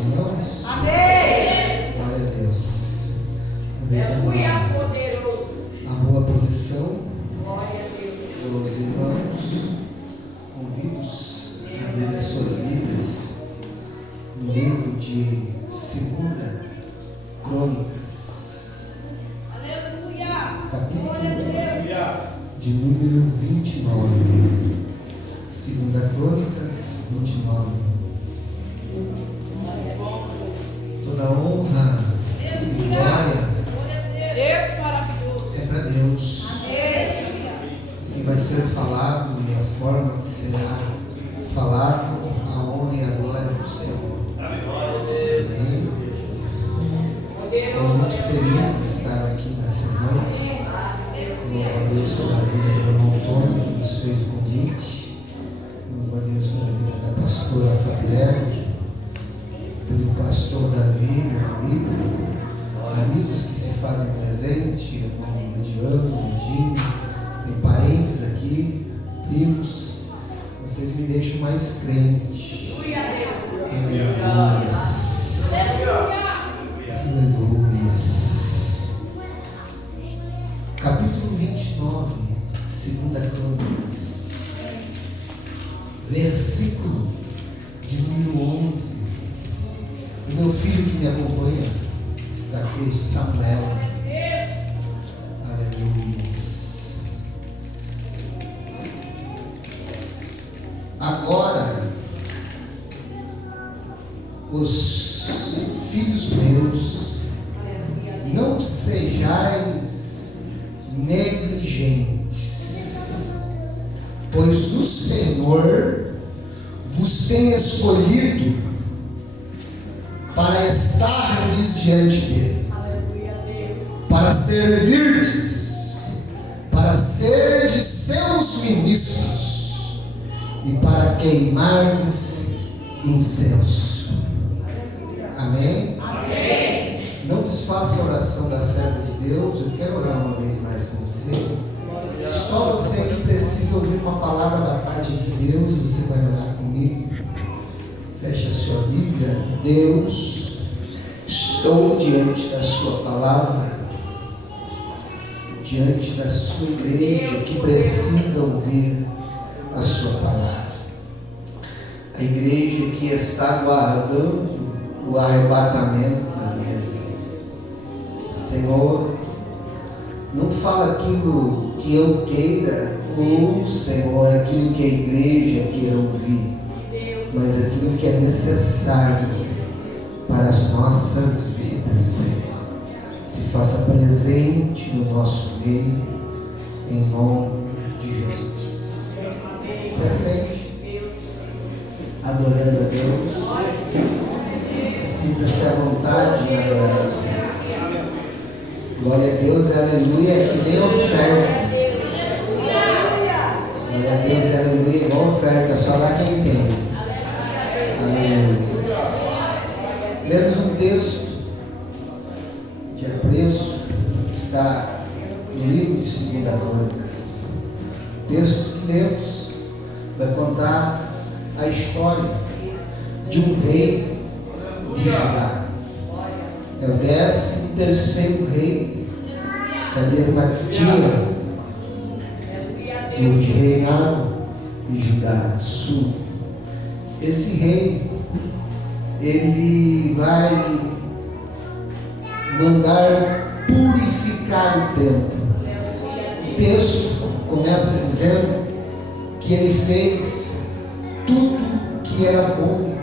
irmãos? Amém. Glória a Deus. Aleluia, poderoso. A boa posição Glória a Deus. dos irmãos, convido-os a abrir as suas Bíblias no livro de 2 Crônicas, Aleluia. capítulo Glória a Deus. de número 29. 2 Crônicas 29. Toda honra e glória Deus maravilhoso. é para Deus. Amém. O que vai ser falado e a forma que será falado, a honra e a glória do Senhor. Amém. Estou muito feliz de estar aqui nessa noite. Louvo a Deus pela vida do irmão Antônio, que nos fez o convite. Louvo a Deus pela vida da pastora Fabielle, pelo pastor Davi, meu amigo, amigos que se fazem presente, irmão Mediano, Edinho, tem parentes aqui, primos, vocês me deixam mais crente. Aleluia. Capítulo 29, 2 Crônicas, versículo de número 11. O meu filho que me acompanha está aqui, o Samuel. Aleluia. Agora, os filhos meus, não sejais negligentes, pois o Senhor vos tem escolhido para estardes diante dele, para servirdes, para serdes seus ministros e para queimardes incenso. Amém? Amém. Não desfaça a oração da serva de Deus. Eu quero orar uma vez mais com você. Só você que precisa ouvir uma palavra da parte de Deus, você vai orar comigo. Feche a sua Bíblia. Deus, estou diante da sua palavra, diante da sua igreja que precisa ouvir a sua palavra. A igreja que está guardando o arrebatamento da mesa. Senhor, não fala aquilo que eu queira, ou Senhor, aquilo que a igreja queira ouvir, mas aquilo que é necessário para as nossas vidas, Senhor. Se faça presente no nosso meio, em nome de Jesus. Se assente, adorando a Deus. Sinta-se à vontade em adorar o Senhor. Glória a Deus, aleluia, que nem oferta. Glória a Deus, aleluia, igual oferta, só dá quem tem. Aleluia. Lemos um texto de apreço, está no livro de 2 Crônicas. O texto que lemos vai contar a história de um rei de Judá. É o 13º rei da dinastia do reinado de Judá do Sul. Esse rei, ele vai mandar purificar o templo. O texto começa dizendo que ele fez tudo que era bom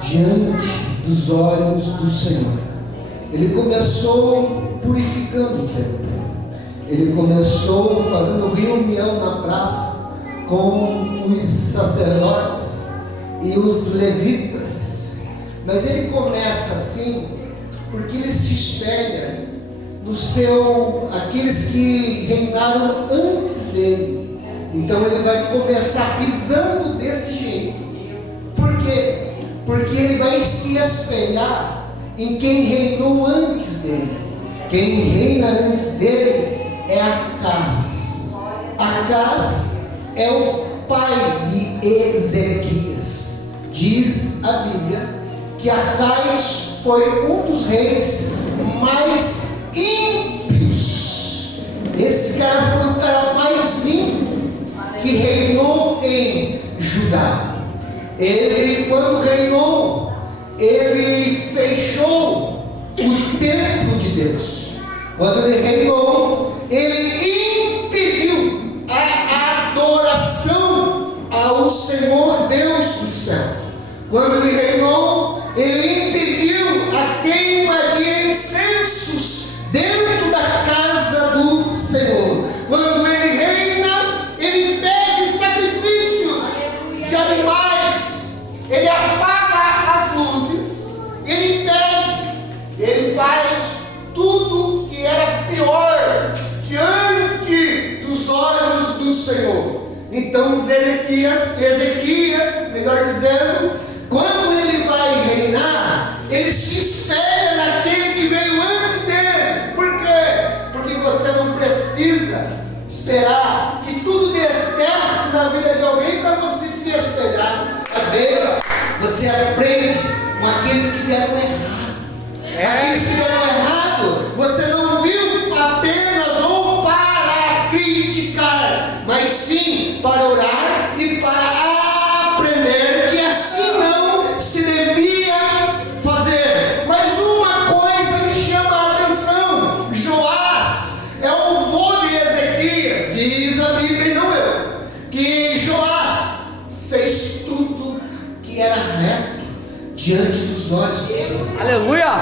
diante dos olhos do Senhor. Ele começou purificando o templo. Ele começou fazendo reunião na praça com os sacerdotes e os levitas. Mas ele começa assim porque ele se espelha aqueles que reinaram antes dele. Então ele vai começar pisando desse jeito. Por quê? Porque ele vai se espelhar em quem reinou antes dele. Quem reina antes dele é Acaz. Acaz é o pai de Ezequias. Diz a Bíblia que Acais foi um dos reis mais ímpios. Esse cara foi o cara mais ímpio que reinou em Judá. Ele, quando reinou, ele fechou o templo de Deus. Quando ele reinou, ele impediu a adoração ao Senhor Deus dos céus. Quando ele reinou, ele impediu a queima de incensos dentro da casa do Senhor. Quando ele reina, ele impede sacrifícios de animais, ele apaga as luzes, ele impede, ele faz tudo que era pior diante dos olhos do Senhor. Então Ezequias, melhor dizendo, quando ele vai reinar, ele se espelha naquele que veio antes dele. Por quê? Porque você não precisa esperar que tudo dê certo na vida de alguém para você se espelhar. Às vezes você aprende com aqueles que deram errado. Aqueles que deram errado, você não viu apenas ou para criticar, mas sim para orar e para aprender que assim não se devia fazer. Mas uma coisa me chama a atenção: Joás é o vô de Ezequias, diz a Bíblia e não eu, que Joás fez tudo que era reto diante dos olhos do Senhor. Aleluia!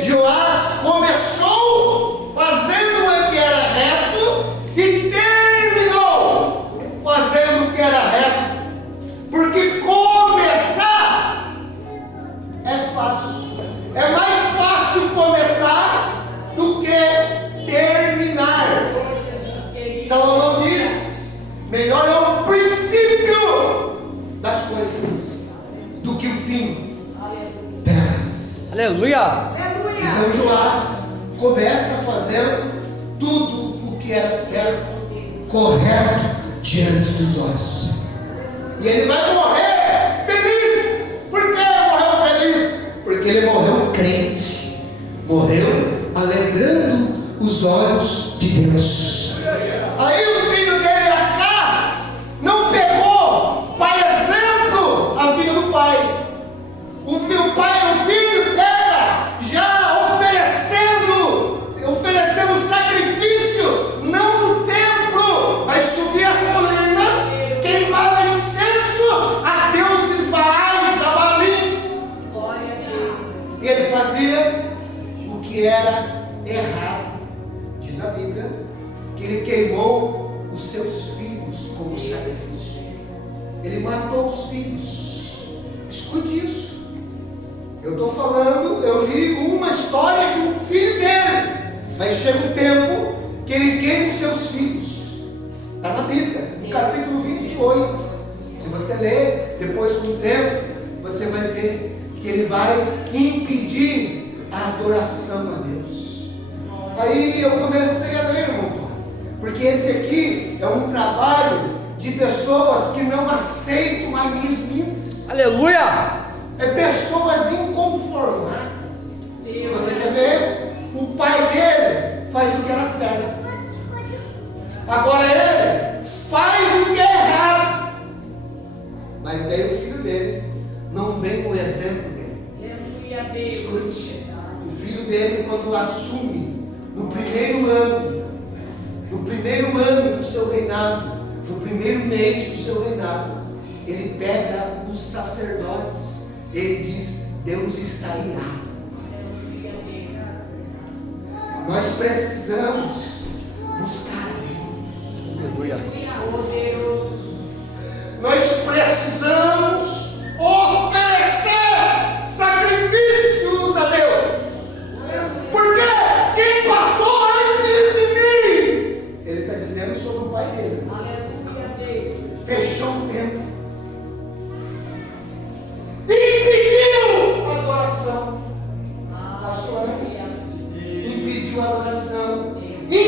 Joás começou fazendo o que era reto e terminou fazendo o que era reto. Porque começar é fácil. É mais fácil começar do que terminar. Salomão diz: melhor é o princípio das coisas do que o fim delas. Aleluia! Então Joás começa fazendo tudo o que era certo, correto diante dos olhos. E ele vai morrer feliz. Por que morreu feliz? Porque ele morreu crente, morreu alegrando os olhos de Deus. Aí o filho dele, Acás, não pegou para exemplo a vida do pai. O filho pega já oferecendo sacrifício, não no templo, mas subir as colinas, queimava incenso a deuses baais, a balins. E ele fazia o que era errado. Diz a Bíblia que ele queimou os seus filhos como sacrifício. Ele matou os filhos. Escute isso. Eu estou falando, eu li uma história de um filho dele, mas chega um tempo que ele queima os seus filhos. Está na Bíblia, no capítulo 28. Se você ler, depois com o tempo, você vai ver que ele vai impedir a adoração a Deus. Aí eu comecei a ler, irmão, porque esse aqui é um trabalho de pessoas que não aceitam a mesmice. Aleluia! É pessoas inconformadas. Você quer ver? O pai dele faz o que era certo. Agora ele faz o que é errado. Mas daí o filho dele não vem com o exemplo dele. Escute. O filho dele, quando assume no primeiro ano do seu reinado, no primeiro mês do seu reinado, ele pega os sacerdotes. Ele diz: Deus está irado. Nós precisamos buscar a Deus. Aleluia! Nós precisamos oferecer sacrifícios a Deus. Porque quem passou antes de mim, ele está dizendo sobre o pai dele, fechou o templo, impediu a adoração. Passou antes, impediu a adoração, impediu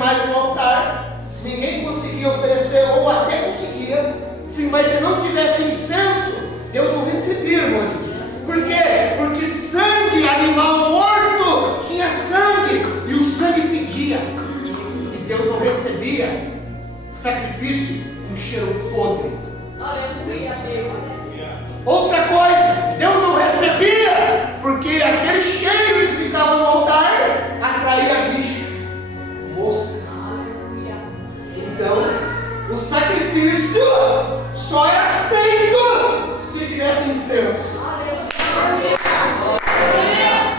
animais no altar, ninguém conseguia oferecer, ou até conseguia, sim, mas se não tivesse incenso, Deus não recebia, irmãos. Por quê? Porque sangue, animal morto, tinha sangue, e o sangue fedia, e Deus não recebia sacrifício com cheiro podre. Outra coisa, Deus não recebia, porque aquele cheiro que ficava no altar atraía bicho, moscas. Então, o sacrifício só era aceito se tivesse incenso.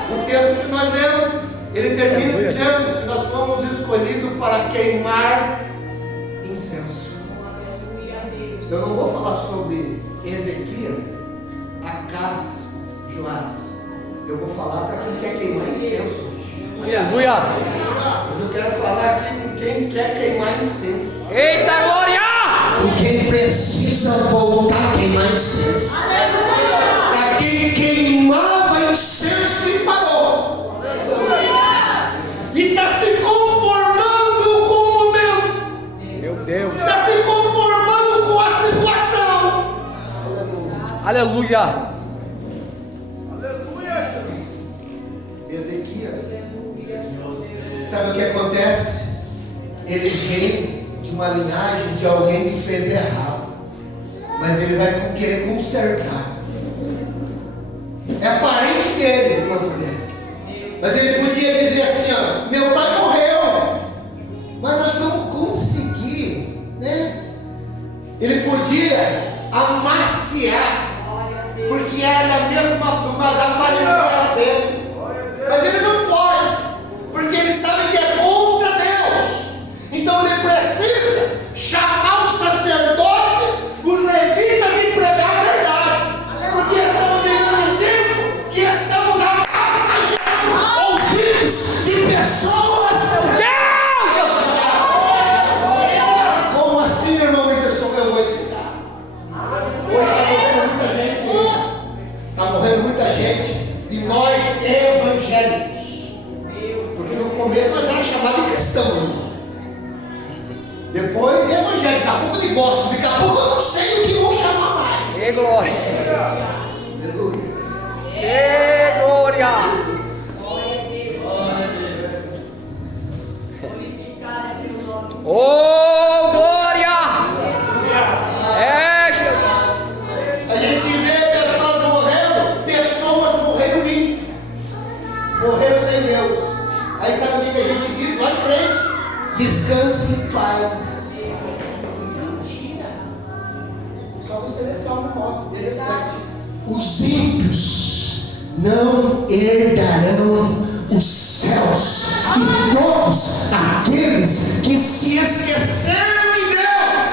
O texto que nós lemos, ele termina dizendo que nós fomos escolhidos para queimar incenso. Eu não vou falar sobre Ezequias, Acás, Joás. Eu vou falar para quem quer queimar incenso. Aleluia! Eu quero falar aqui com quem quer queimar incenso. Eita glória! Com quem precisa voltar a queimar incenso. Para quem queimava incenso e parou. E está se conformando com o momento. Meu Deus! Está se conformando com a situação. Aleluia! Ezequias, sabe o que acontece? Ele vem de uma linhagem de alguém que fez errado, mas ele vai querer consertar. É parente dele, irmã Fudé. Mas ele podia dizer assim: ó, meu pai morreu, mas nós vamos conseguir, né? Ele podia amaciar, porque era da mesma da parentela dele. Mas ele não pode, porque ele sabe que é contra Deus. Então ele precisa chamar os sacerdotes, os levitas e pregar a verdade. Porque estamos vivendo um tempo que estamos amassando ouvidos de pessoas. Como assim, irmão Whindersson? Eu vou explicar. Hoje está morrendo muita gente. Está morrendo muita gente. E nós evangélicos. Porque no começo nós éramos chamados de cristão, irmão. Depois de evangélico, daqui a pouco de gospel, daqui a pouco eu não sei o que vão chamar mais. Que glória! Aleluia. Que glória! Oh glória! É Jesus! A gente vê pessoas morrendo ímpias, morreram sem Deus. Aí sabe o que a gente diz? Nós crentes: descanse em paz. Mentira. Só você ler Salmo 9, 17. Os ímpios não herdarão os céus, e todos aqueles que se esqueceram de Deus.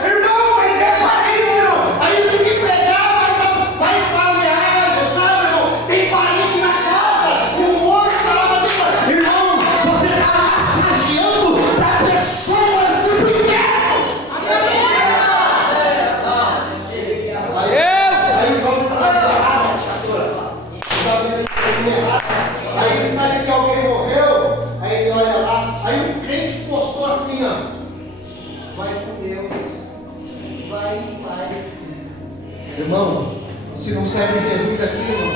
Irmão, mas é parente. Aí eu tenho que pregar mais familiares, sabe, irmão? Tem parente na casa, o morto está lá dentro. Irmão, você está massageando para pessoas do inferno. Aí o João está lá errado, pastora. Aí ele sabe que alguém morreu, aí ele olha lá, aí um crente postou assim, ó: vai com Deus, vai em paz. Irmão, se não serve Jesus aqui, irmão,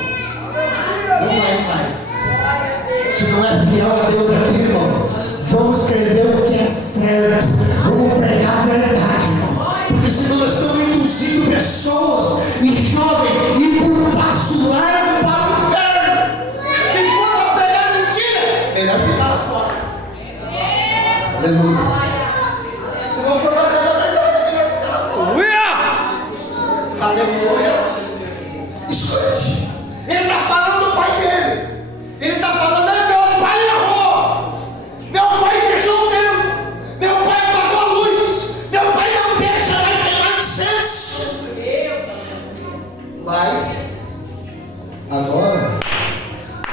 não vai em paz. Se não é fiel a Deus aqui, irmão, vamos escrever o que é certo, vamos pregar a verdade, irmão, porque senão nós estamos induzindo pessoas e jovens e por passo largo para o inferno. Se for para pregar mentira, melhor ficar lá fora. Aleluia. Se não for para pregar verdade, melhor ficar lá fora. Aleluia. Escute, ele está falando do pai dele. Ele está falando: meu pai errou, meu pai fechou o tempo, meu pai apagou a luz, meu pai não deixa mais queimar incenso. Mas agora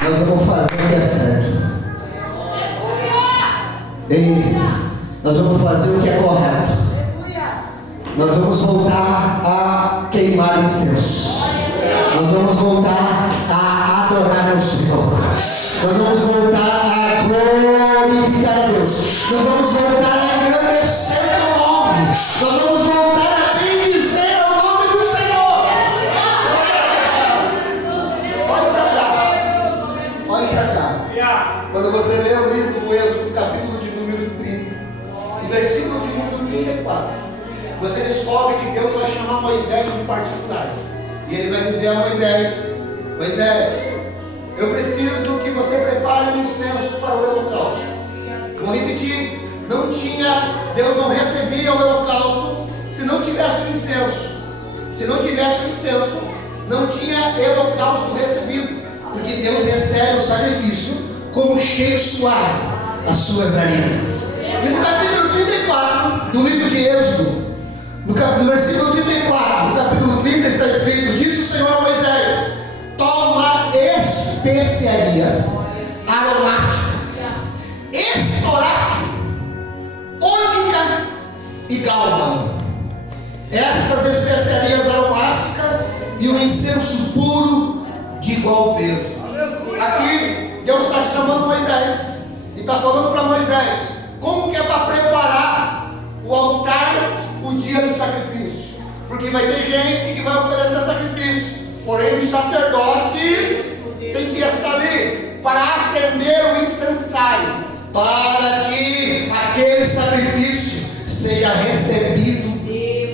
nós vamos fazer o que é certo. Ei, nós vamos fazer o que é correto. Nós vamos voltar a queimar incenso. Nós vamos voltar a adorar ao Senhor. Nós vamos voltar a glorificar a Deus. Nós vamos voltar Nós vamos voltar a bendizer o nome do Senhor. Olhe para cá. Olhe para cá. Quando você lê o livro do Êxodo, capítulo de número 30, e versículo de número 34, você descobre que Deus vai chamar Moisés de particular. E ele vai dizer a Moisés: Moisés, eu preciso que você prepare um incenso para o holocausto. Vou repetir: Deus não recebia o holocausto se não tivesse o incenso. Se não tivesse o incenso, não tinha holocausto recebido. Porque Deus recebe o sacrifício como cheiro suave as suas narinas. E no capítulo 34 do livro de Êxodo, no versículo 34, no capítulo 30 está escrito: disse o Senhor a Moisés: toma especiarias aromáticas, estoraque, ônica e gálbano. Estas especiarias aromáticas e o incenso puro de igual peso. Aqui Deus está chamando Moisés e está falando para Moisés como que é para preparar o altar o dia do sacrifício. Porque vai ter gente que vai oferecer sacrifício, porém os sacerdotes têm que estar ali para acender o incensário, para que aquele sacrifício seja recebido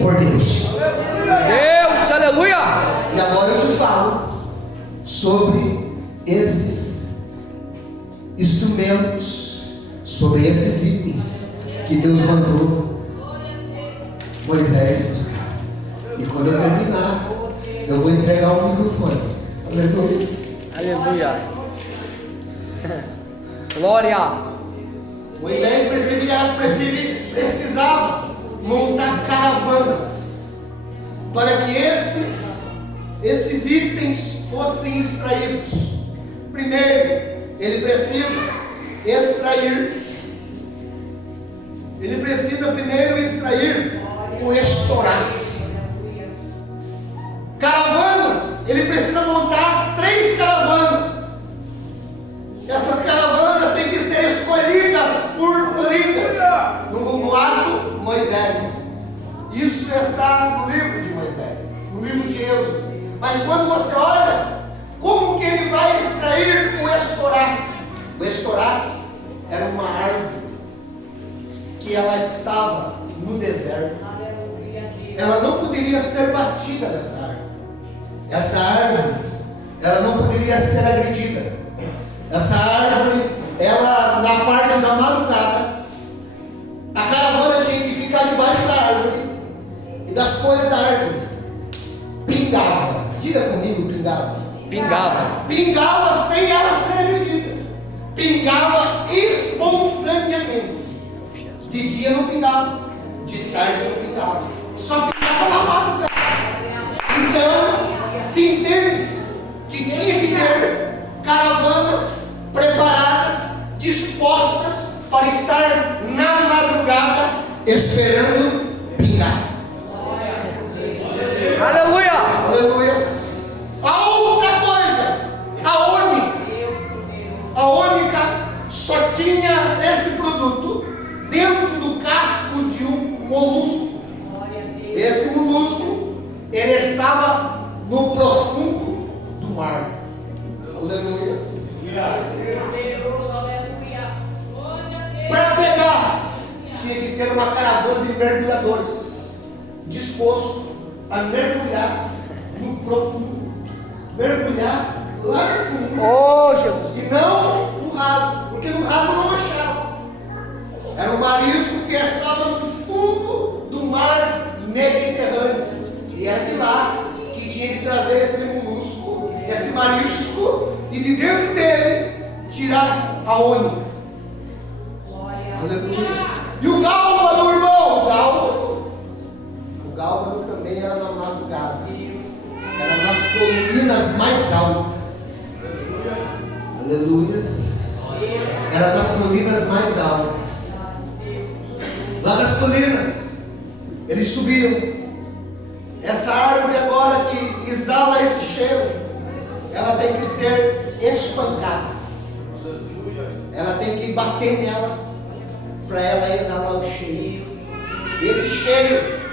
por Deus. Deus, aleluia. E agora eu te falo sobre esses instrumentos, sobre esses itens que Deus mandou Moisés buscar. E quando eu terminar, eu vou entregar o microfone. Aleluia. Aleluia. Glória. Moisés precisava montar caravanas para que esses itens fossem extraídos. Primeiro, ele precisa primeiro extrair o estoraque. Caravanas, ele precisa montar 3 caravanas. Essas caravanas têm que ser escolhidas por líder no ato Moisés. Isso está no livro de Moisés, no livro de Êxodo. Mas quando você olha, como que ele vai extrair o estoraque? O estoraque era uma árvore que ela estava no deserto. Ela não poderia ser batida dessa árvore. Essa árvore, ela não poderia ser agredida. Essa árvore, ela na parte da madrugada, a caravana tinha que ficar debaixo da árvore e das folhas da árvore pingava. Diga comigo, pingava. Pingava. Pingava sem ela ser agredida. Pingava espontaneamente. De dia não pingava, de tarde não pingava, só pingava na madrugada. Então, se entende que tinha que ter caravanas preparadas, dispostas para estar na madrugada esperando pingar. Aleluia. Aleluia. A outra coisa, a ônica só tinha esse produto dentro do casco de um molusco. Esse molusco, ele estava no profundo do mar. Aleluia. Para pegar, tinha que ter uma caravana de mergulhadores disposto a mergulhar no profundo, mergulhar lá no fundo. Oh, Jesus. E não no raso, porque no raso não achava. Era um marisco que estava no fundo do mar Mediterrâneo. E era de lá que tinha que trazer esse molusco, esse marisco, e de dentro dele tirar a ônica. Aleluia. E o gálbano, irmão, o gálbano também era na madrugada. Era nas colinas mais altas. Aleluia. Era nas colinas mais altas. Lá nas colinas, eles subiam. Essa árvore agora que exala esse cheiro, ela tem que ser espancada. Ela tem que bater nela para ela exalar o cheiro. Esse cheiro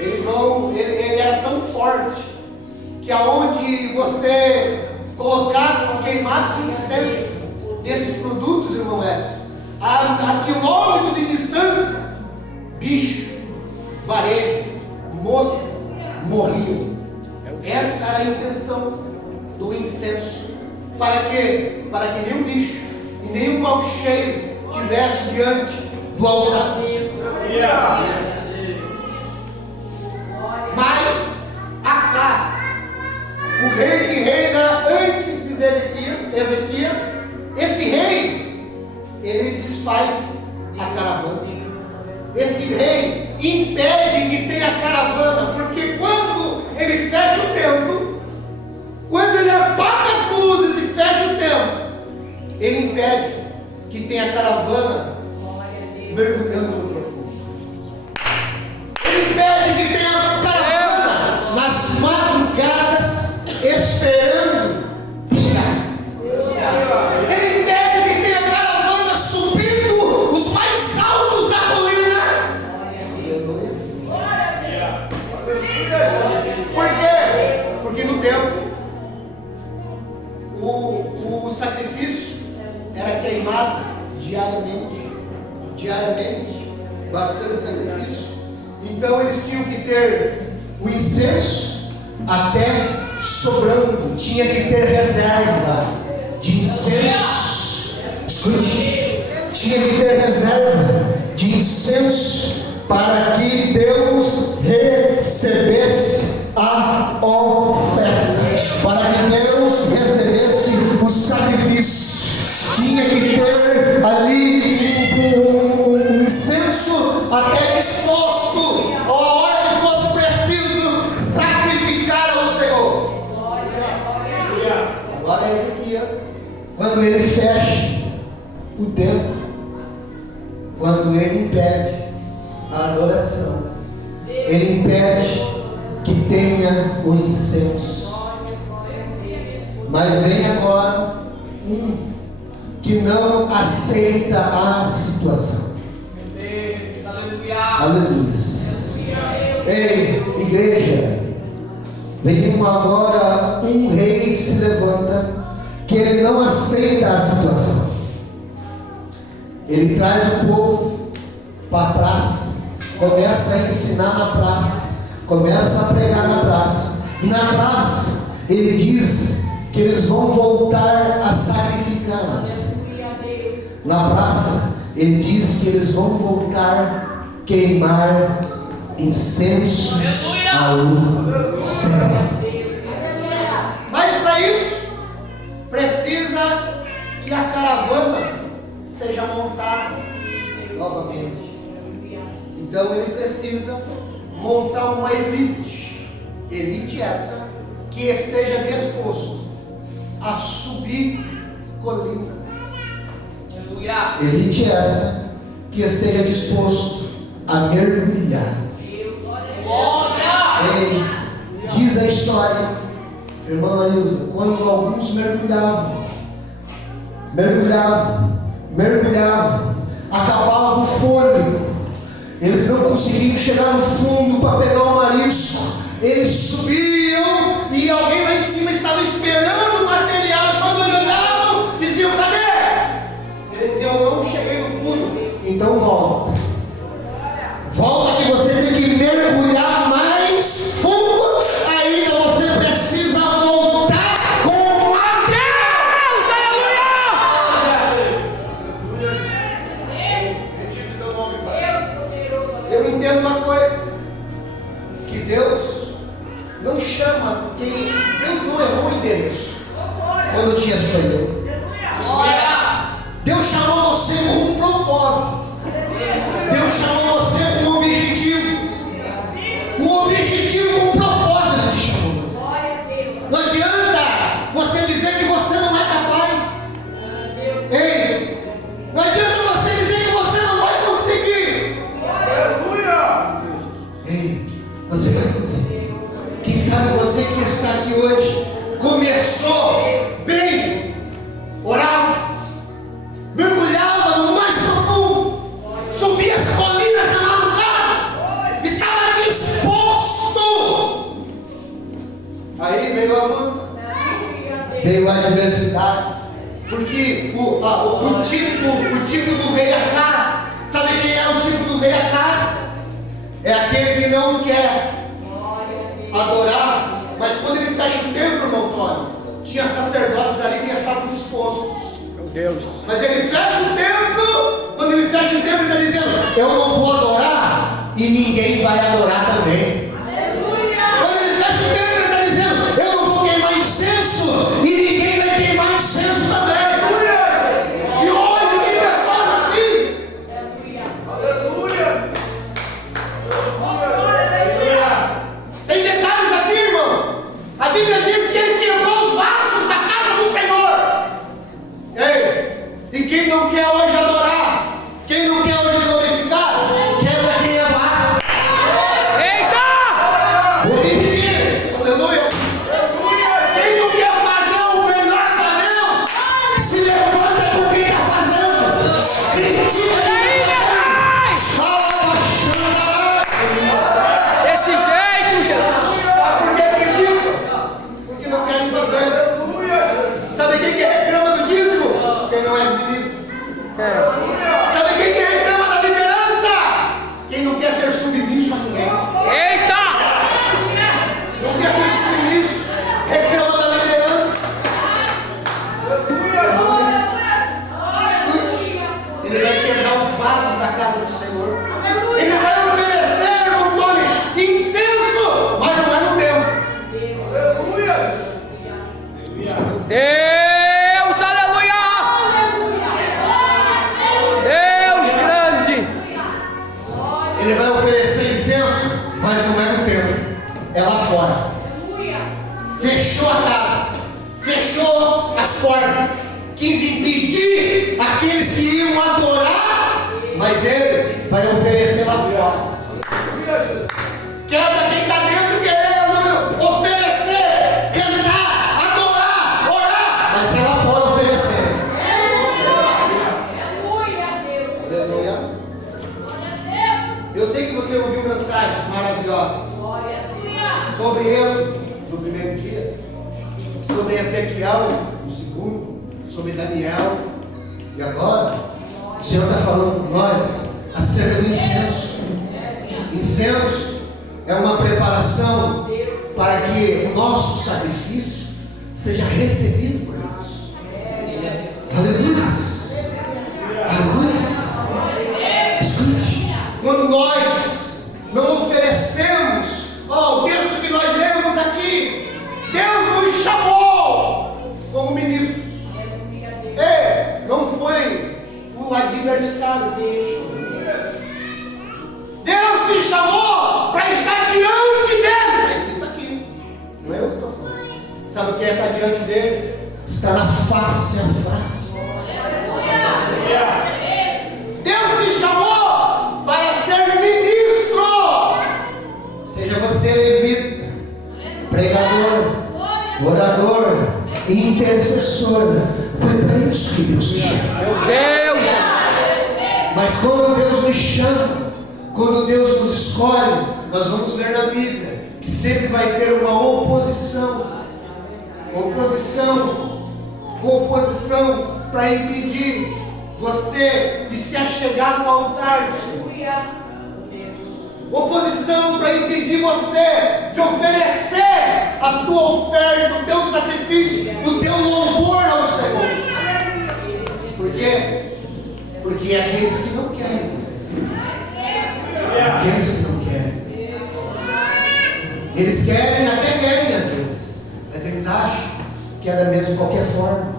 ele era tão forte que aonde você colocasse, queimasse incenso desses produtos, irmão Edson, a quilômetro de distância, bicho, varejo, mosca, morriam. Essa era a intenção do incenso. Para quê? Para que nenhum bicho e nenhum mau cheiro tivesse diante do altar do Senhor. Mas Acaz, o rei que reina antes de Ezequias, esse rei, ele desfaz a caravana. Esse rei impede que tenha caravana, porque quando ele fecha o templo, quando ele apaga as luzes e fecha o templo, ele impede que tenha caravana mergulhando no profundo. Ele impede que tenha caravana nas madrugadas esperando pingar. Ele impede que tenha caravana subindo os mais altos da colina. Por quê? Porque no templo o sacrifício era queimado diariamente, bastante sacrifício. Então eles tinham que ter o incenso até sobrando, tinha que ter reserva de incenso. Escute, tinha que ter reserva de incenso para que Deus recebesse a oferta, para que Deus recebesse o sacrifício. Tinha que ter ali um incenso até disposto, a hora que fosse preciso sacrificar ao Senhor. Agora Ezequias, quando ele fecha o templo, quando ele impede a adoração, ele impede que tenha o incenso. Mas vem agora que não aceita a situação. Aleluia. Ei, igreja, vem agora um rei se levanta, que ele não aceita a situação. Ele traz o povo para a praça, começa a ensinar na praça, começa a pregar na praça, e na praça ele diz que eles vão voltar a sacrificar. Na praça ele diz que eles vão voltar a queimar incenso ao Senhor. Mas para isso precisa que a caravana seja montada novamente. Então ele precisa montar uma elite essa que esteja disposto a subir colina. Elite essa que esteja disposto a mergulhar. Ei, diz a história, irmã Marilza, quando alguns mergulhavam, acabava o fôlego, eles não conseguiam chegar no fundo para pegar o marisco, eles subiam e alguém lá em cima estava esperando o material. Quando eles olhavam, diziam: cadê? Eles diziam: eu não cheguei no fundo. Então volta que você tem que mergulhar mais fundo ainda. Você precisa voltar com a Deus. Eu entendo uma coisa, que Deus não chama quem. Deus não errou o endereço quando te escolheu. Deus chamou você com um propósito. Deus chamou você com um objetivo. Um objetivo com um propósito. Ele te chamou você. Não adianta você dizer que você não é capaz. Ei, não adianta você dizer que você não vai conseguir. diversidade. Porque o tipo do rei Acaz, sabe quem é o tipo do rei Acaz? É aquele que não quer adorar, mas quando ele fecha o templo, irmão Antônio, tinha sacerdotes ali que estavam dispostos. Meu Deus. Mas ele fecha o templo, quando ele fecha o templo, ele está dizendo: eu não vou adorar e ninguém vai adorar também. Quando ele fecha o templo, ele está dizendo: eu não vou queimar incenso e ninguém vai queimar incenso também. E hoje tem pessoas assim. Tem detalhes aqui, irmão. A Bíblia diz que ele quebrou os vasos da casa do Senhor. Ei, e quem não quer hoje adorar, quem não quer hoje glorificar, quebra quem é vaso. Eita! Vou repetir, aleluia. Quem não quer fazer o melhor para Deus, se levanta com quem está fazendo. Critica quem fala bastante. Desse jeito, Jesus. Sabe por que critica? Porque não querem fazer. Sabe quem que reclama do dízimo? Quem não é dizimista. Sabe quem que reclama da liderança? Quem não quer ser submisso a ninguém. Eita! Não quer ser submisso. Reclama da liderança. Escute. Ele vai quebrar os vasos da casa do Senhor. Ele vai oferecer, irmão Tony, incenso, mas não é no templo. Deus, aleluia! Deus grande! Ele vai oferecer incenso, mas não é no templo, é lá fora. Fechou a casa, fechou as portas, quis impedir aqueles que iam adorar, mas ele vai oferecer lá fora. Quebra quem está dentro querendo oferecer, cantar, adorar, orar, mas é lá fora oferecer. Aleluia. Eu sei que você ouviu mensagens maravilhosas sobre Êxodo no primeiro dia, sobre Ezequiel no segundo, sobre Daniel, e agora o Senhor está falando com nós acerca do incenso. Incenso é uma preparação para que o nosso sacrifício seja recebido por Deus. Aleluia. Aleluia. Escute, quando nós não oferecemos, o texto que nós lemos aqui, Deus nos chamou como ministro. Não foi o adversário que te chamou. Deus te chamou para estar diante dele. Está escrito aqui, não é eu que estou falando. Sabe o que é estar diante dele? Está na face a face. Deus te chamou para ser ministro. Seja você levita, pregador, orador, intercessor. Foi para isso que Deus te chama. Meu Deus! Mas quando Deus nos chama, quando Deus nos escolhe, nós vamos ver na Bíblia que sempre vai ter uma oposição. Oposição para impedir você de se achegar no altar do Senhor. Oposição para impedir você de oferecer a tua oferta, o teu sacrifício, o teu louvor ao Senhor. Por quê? Porque é aqueles que não querem oferecer. É aqueles que não querem. Eles querem, até querem às vezes, mas eles acham que é da mesma qualquer forma.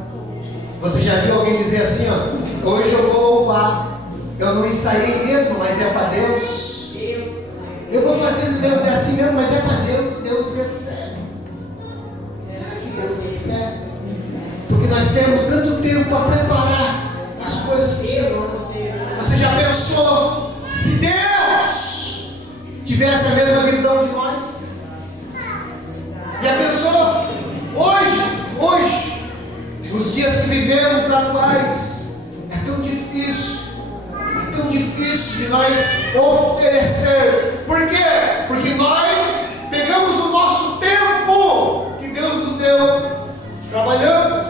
Você já viu alguém dizer assim, hoje eu vou louvar, eu não ensaiei mesmo, mas é para Deus. Eu vou fazer assim mesmo, mas é para Deus. Deus recebe. Será que Deus recebe? Porque nós temos tanto tempo para preparar as coisas para o Senhor. Você já pensou se Deus tivesse a mesma visão de nós? Já pensou? Hoje, nos dias que vivemos atuais, é tão difícil de nós oferecer. Por quê? Porque nós pegamos o nosso tempo que Deus nos deu, trabalhamos,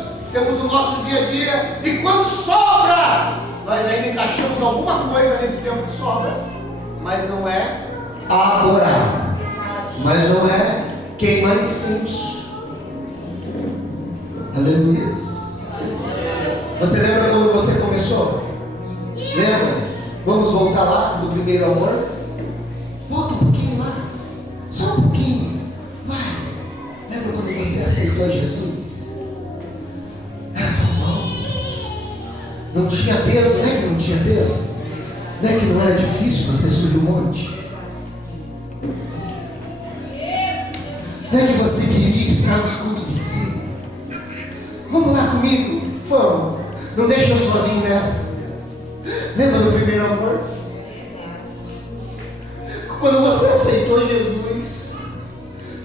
dia. E quando sobra, nós ainda encaixamos alguma coisa nesse tempo que sobra. Mas não é adorar, mas não é queimar incenso. Aleluia. Você lembra quando você começou? Lembra? Vamos voltar lá do primeiro amor? Volta um pouquinho lá, só um pouquinho. Vai. Lembra quando você aceitou Jesus? Era tão bom. Não tinha peso, não é que não tinha peso? Não é que não era difícil você subir um monte? Não é que você queria estar nos cultos de cima? Vamos lá comigo? Vamos. Não deixa eu sozinho nessa. Lembra do primeiro amor? Quando você aceitou Jesus,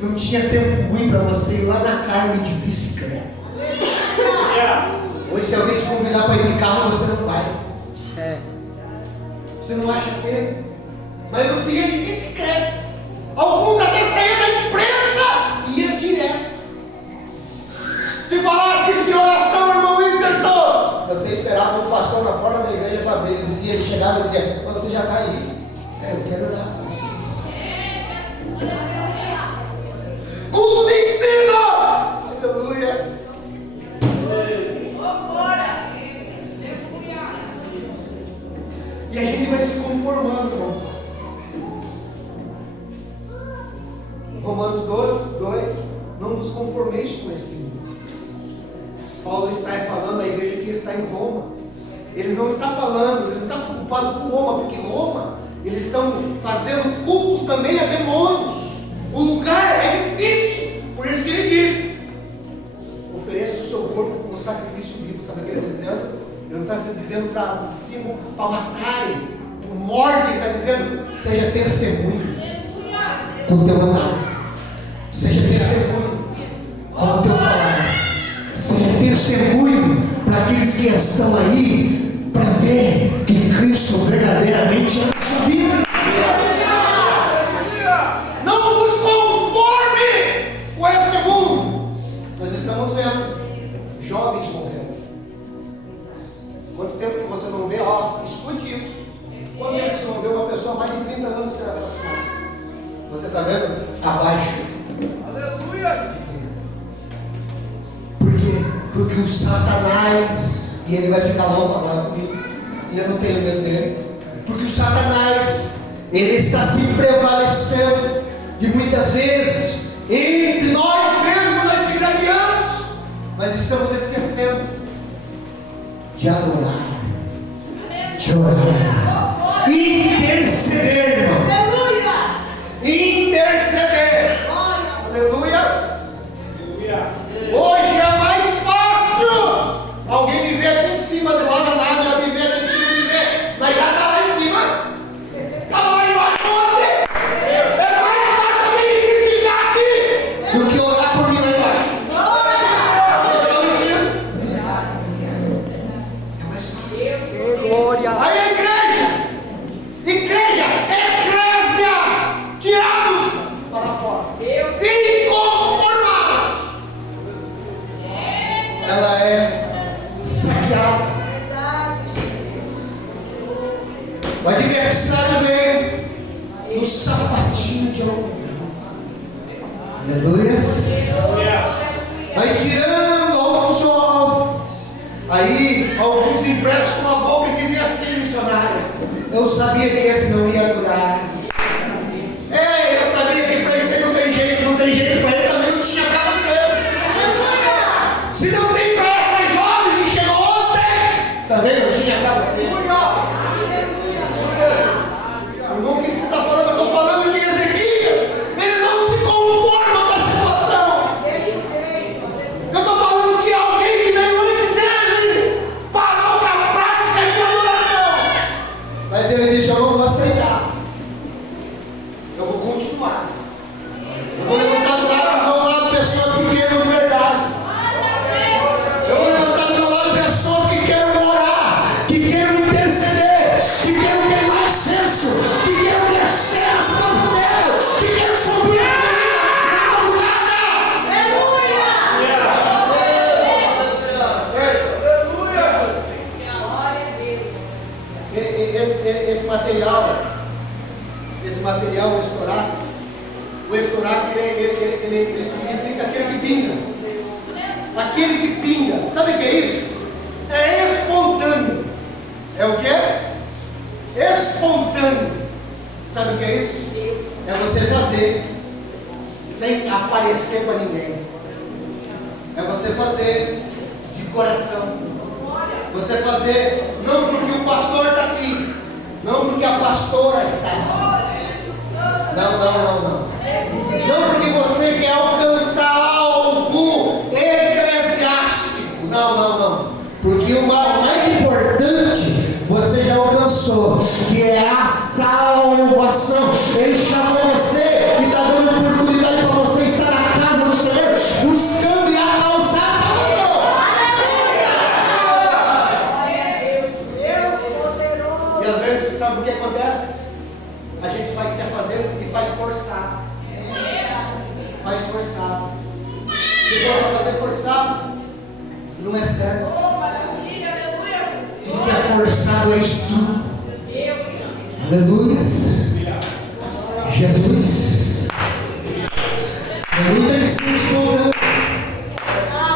não tinha tempo ruim para você ir lá na carne de bicicleta. Hoje, se alguém te convidar para ir de carro, você não vai. Você não acha tempo? Mas você ia de bicicleta. Alguns até saíam da empresa e ia direto. Se falasse que tinha oração, irmão Whindersson, você esperava o pastor na porta da igreja para ver. Ele chegava e dizia: mas você já está aí. Eu quero orar com você. Culto de ensino! Aleluia! E a gente vai se conformando, irmão. Romanos 2: não vos conformeis com este mundo. Paulo está falando à igreja que está em Roma. Ele não está falando, ele não está preocupado com Roma, porque Roma, eles estão fazendo cultos também a demônios. O lugar é difícil, por isso que ele diz: ofereça o seu corpo como sacrifício vivo. Sabe o que ele está dizendo? Ele não está dizendo para matarem, por morte. Ele está dizendo: seja testemunho com o teu andar. Seja testemunho com o teu falar. Seja testemunho para aqueles que estão aí, para ver que Cristo verdadeiramente é a sua vida. Não vos conforme com este mundo. Nós estamos vendo jovens morrendo. Quanto tempo que você não vê? Escute isso. Quanto tempo que você não vê uma pessoa mais de 30 anos ser assassinada? Você está vendo? Abaixo. Aleluia! Por quê? Porque o Satanás, e ele vai ficar louco agora comigo, e eu não tenho medo dele, porque o Satanás, ele está se prevalecendo, e muitas vezes, entre nós mesmos, nós se gladiamos, mas estamos esquecendo de adorar, de orar, interceder, irmão. Interceder. Aleluia. Hoje é mais fácil alguém viver aqui em cima, de lá da nave, a viver aqui em cima, viver, mas já está lá em cima. Está lá embaixo ontem. É mais fácil alguém me criticar aqui do que orar por mim lá embaixo. Estou mentindo? É mais fácil. Glória. Aí a igreja, tirados para fora, inconformados. Ela é saqueada. O adversário vem no sapatinho de algodão. Aleluia. Vai tirando alguns jovens. Aí alguns emprestam com a boca e dizem assim: missionário, eu sabia que esse não ia durar. Ei, eu sabia que para esse não tem jeito para ele também não tinha para você. Se não tem para essa jovem que chegou ontem, também não tinha para você. Irmão, o que você está falando? Eu estou falando de Ezequias. Ele não se conforma com a situação. Eu estou falando que alguém que veio antes dele parou com a prática de adoração. Mas ele disse: eu não vou aceitar. material, o estouraco, ele significa aquele que pinga. Aquele que pinga. Sabe o que é isso? É espontâneo. É o quê? Espontâneo. Sabe o que é isso? É você fazer sem aparecer para ninguém. É você fazer de coração. Você fazer não porque o pastor está aqui, não porque a pastora está aqui. Não. Não porque você quer alcançar algo eclesiástico. Não. Porque o mais importante você já alcançou, que é a salvação. Ele chamou você e está dando oportunidade para você estar na casa do Senhor, buscando e alcançar a salvação. E às vezes, sabe o que acontece? A gente quer fazer e faz forçado. Faz forçado. Se for para fazer forçado, não é certo. Tudo que é forçado é estudo. Aleluia. Jesus. Aleluia. Ele se escondendo.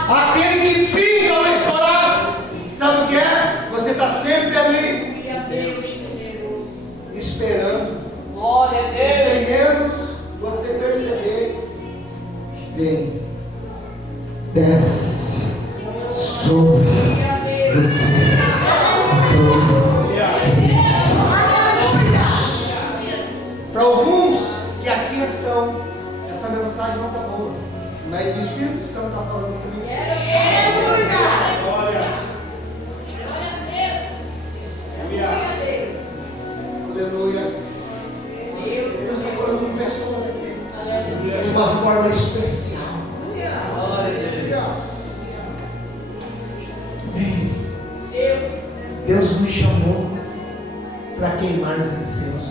Aquele que pinga ou estourar, sabe o que é? Você está sempre ali esperando. E sem menos você perceber, vem, desce sobre você. Para alguns que aqui estão, essa mensagem não está boa, mas o Espírito Santo está falando comigo. Aleluia. Deus está falando com pessoas aqui de uma forma especial. Deus me chamou para queimar os incêndios.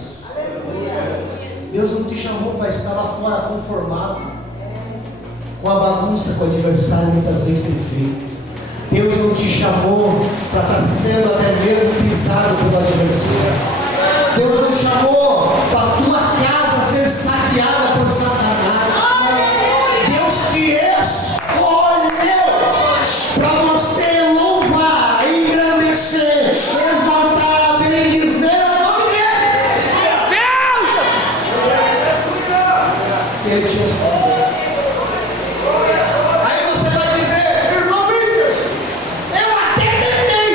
Deus não te chamou para estar lá fora conformado com a bagunça que o adversário muitas vezes tem feito. Deus não te chamou para estar sendo até mesmo pisado pelo adversário. Deus não chamou para a tua casa ser saqueada por Satanás. Deus te escolheu para você louvar, engrandecer, exaltar, bendizer o nome dele. Ele te escolheu. Aí você vai dizer, irmão Williams, eu até tentei,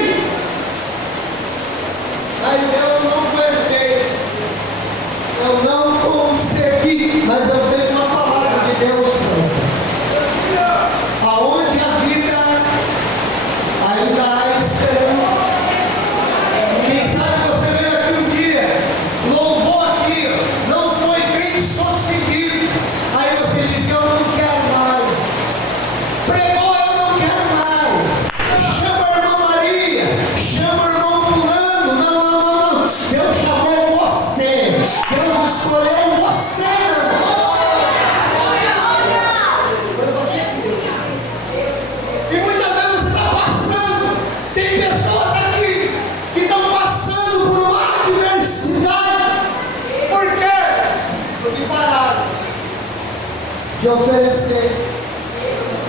mas eu não aguentei, eu não consegui. Mas eu tenho uma palavra de Deus para você. Aonde a vida ainda há esperança. Quem sabe você veio aqui um dia, louvou aqui, não foi bem sucedido. Aí você diz, eu não quero mais. Pregou, eu não quero mais. Chama a irmã Maria, chama o irmão fulano. Não. Deus chamou você. Deus escolheu você, irmão. Foi você que Deus. E muitas vezes você está passando. Tem pessoas aqui que estão passando por uma adversidade. Por quê? Porque pararam de oferecer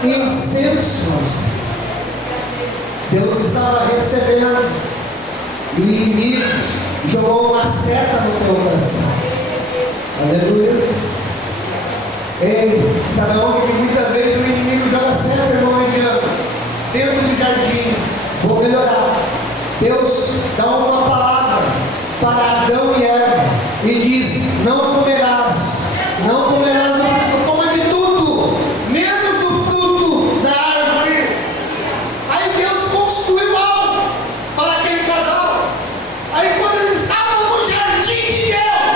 incenso ao Senhor. Deus estava recebendo e o inimigo jogou uma seta no teu coração. Aleluia. Ei, sabe onde que muitas vezes o inimigo joga seta, irmão Ediano? Dentro do jardim. Vou melhorar. Deus dá uma palavra para Adão e Eva e diz, não comerás do fruto, coma de tudo, menos do fruto da árvore. Aí Deus construiu algo para aquele casal. Aí quando eles estavam no jardim de Deus,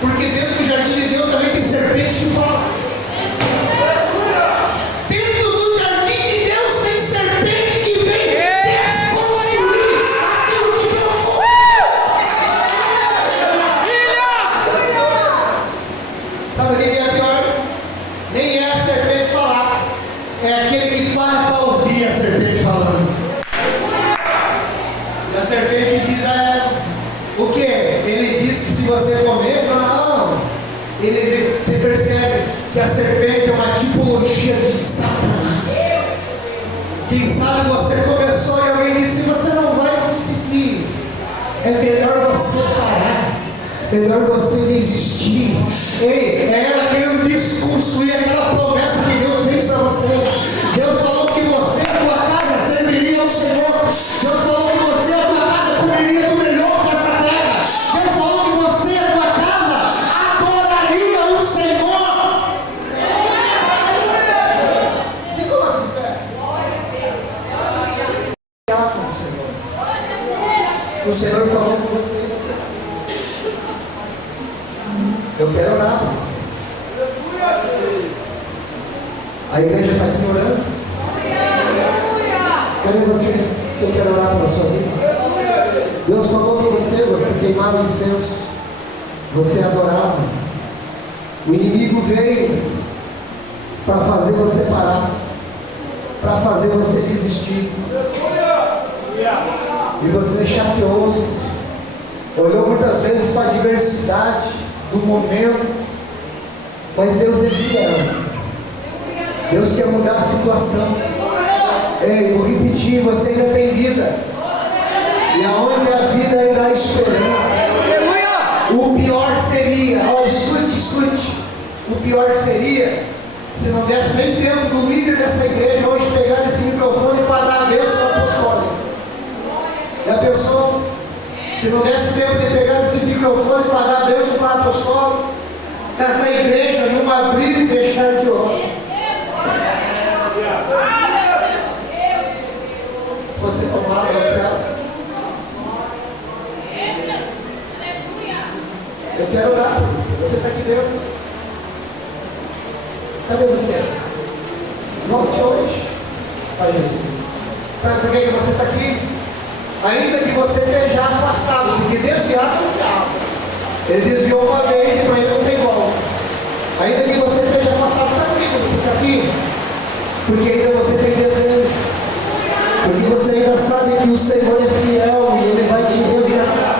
porque dentro do jardim de Deus também tem serpente que fala. Dentro do jardim de Deus tem serpente que vem desconstruir aquilo que Deus construiu. Sabe o que é pior? Nem é a serpente falar, é aquele que para ouvir a serpente falando. E a serpente diz a ela, o que? Ele diz que se você comer, não. Você percebe que a serpente é uma tipologia de Satanás. Quem sabe você começou e alguém disse: você não vai conseguir. É melhor você parar. Melhor você desistir. Ei, era aquele discurso e aquela promessa que Deus fez para você. Deus falou que você e a tua casa serviria ao Senhor. Deus falou que você e a tua casa comeria do melhor dessa terra. Deus falou que você e a tua casa adoraria o Senhor. Se coloca de pé. O Senhor falou com você e você. Eu quero orar por você. A igreja está aqui orando. Cadê você? Eu quero orar pela sua vida. Deus falou com você, você queimava incenso, você adorava. O inimigo veio para fazer você parar, para fazer você desistir. E você chateou-se, olhou muitas vezes para a adversidade do momento, mas Deus é fiel. Deus quer mudar a situação. Ei, vou repetir, você ainda tem vida. E aonde a vida ainda há esperança. O pior seria, escute. O pior seria se não desse nem tempo do líder dessa igreja hoje pegar esse microfone para dar a bênção apostólica. Já pensou? Se não desse tempo de pegar esse microfone para dar a bênção para o apostólico, se essa igreja não abrir e fechar de olho, fosse tomada aos céus. Eu quero orar por você. Você está aqui dentro. Cadê você? Volte hoje para Jesus. Sabe por que você está aqui? Ainda que você esteja afastado, porque desviado é o diabo. Ele desviou uma vez e para ele não tem volta. Ainda que você esteja afastado, sabe por que você está aqui? Porque ainda você tem desejo. Porque você ainda sabe que o Senhor é fiel e Ele vai te resgatar.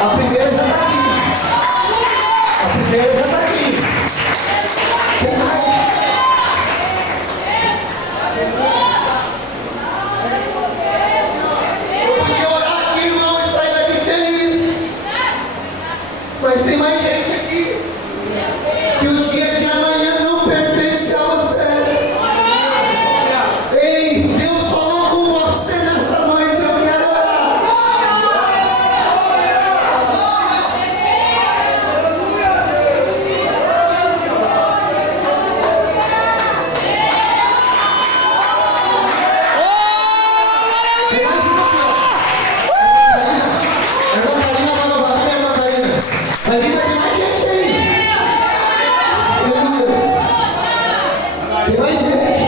A primeira já está aqui. A primeira já está aqui. Quem mais? Eu podia orar aqui, irmão, e sair daqui feliz. Mas tem mais gente aqui. Que o dia de amanhã não pertence a você. Ei, Deus falou com você nessa noite. Eu quero orar. Tem mais uma aqui, ó. Irmã Karina vai louvar. Cadê a irmã Karina? Vai vir, vai ter mais gente aí. Tem mais gente.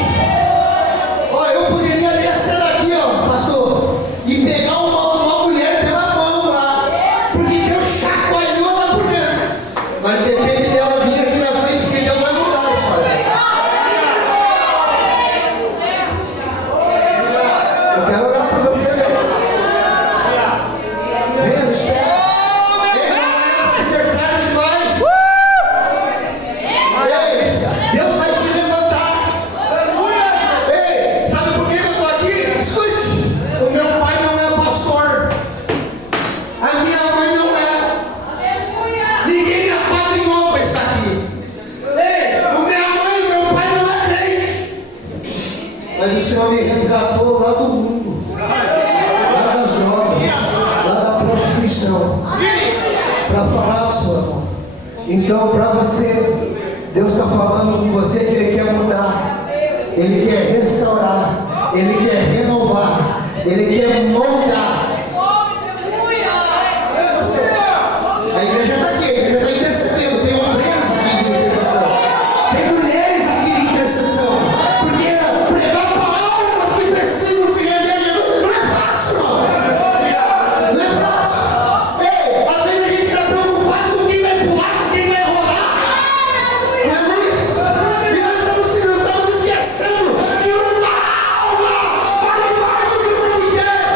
Ó, eu poderia ler a cena aqui, ó, pastor, e pegar uma mulher pela mão lá, porque Deus chacoalhou lá por dentro. Mas depende dela vir aqui na frente, porque Deus vai mudar a história. Eu quero orar por você, né? Venha, não espera. Acertar demais. Ei, Deus vai te levantar. Ei, sabe por que eu estou aqui? Escute, o meu pai não é pastor, a minha mãe não é, ninguém me apadrinhou para estar aqui. Ei, minha mãe e meu pai não é crente, mas o Senhor me resgatou lá do mundo, lá das drogas, lá da prostituição, para falar a sua mão. Então, para você, Deus está falando com você que Ele quer mudar, Ele quer restaurar, Ele quer renovar, Ele quer moldar. Olha você, a igreja está aqui, a igreja está intercedendo, tem obreiros aqui de intercessão, tem mulheres aqui de intercessão, porque pregar para almas que precisam se render a Jesus não é fácil, não. Não é fácil. Ei, às vezes a gente está preocupado com quem vai pular, com quem vai rolar. Não é por isso. E nós estamos esquecendo que uma alma vale mais do que o mundo inteiro.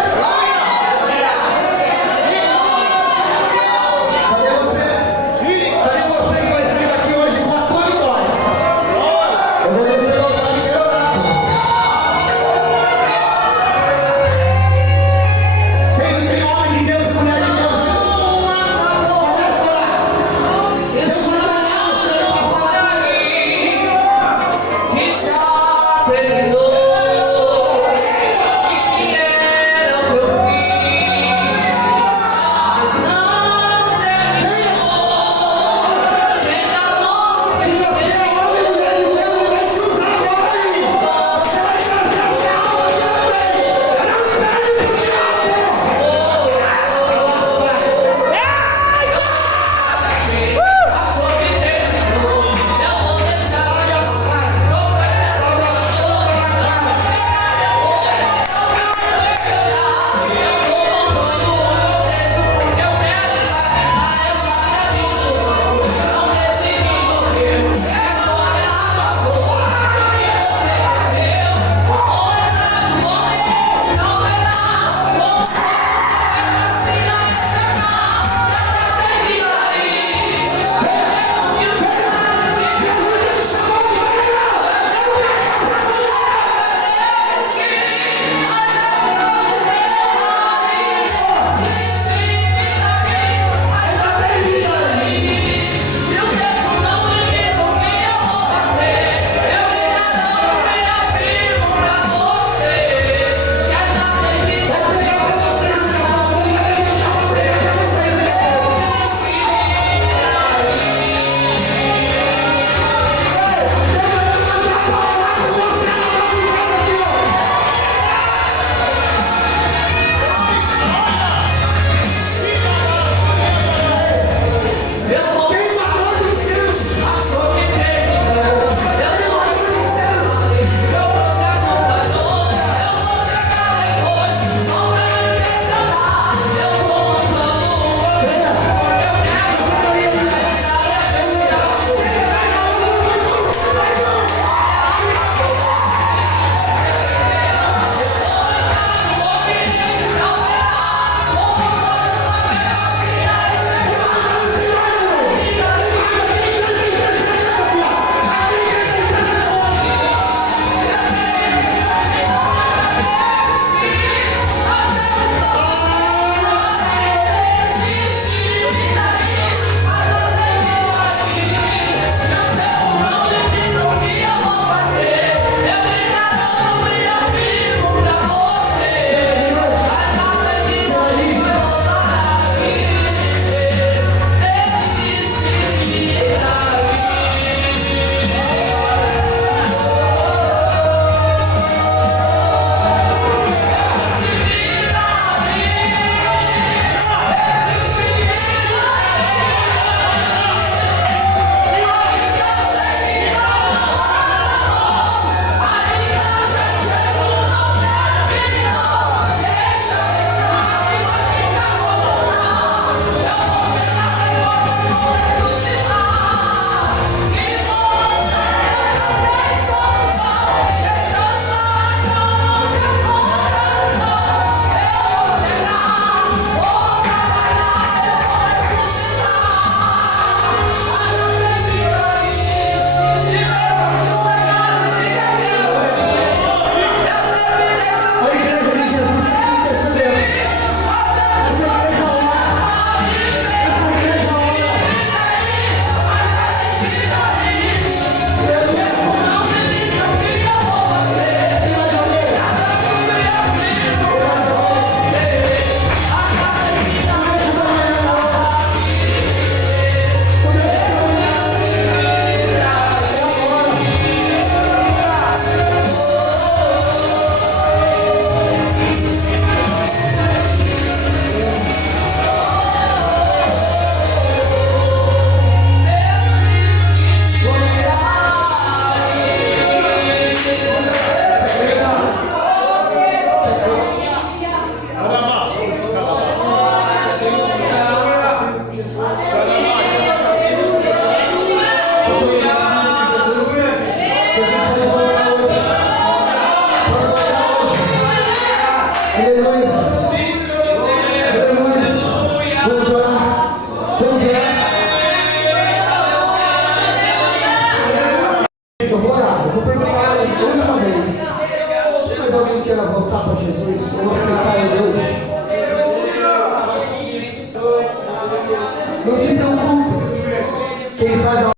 Deus, como você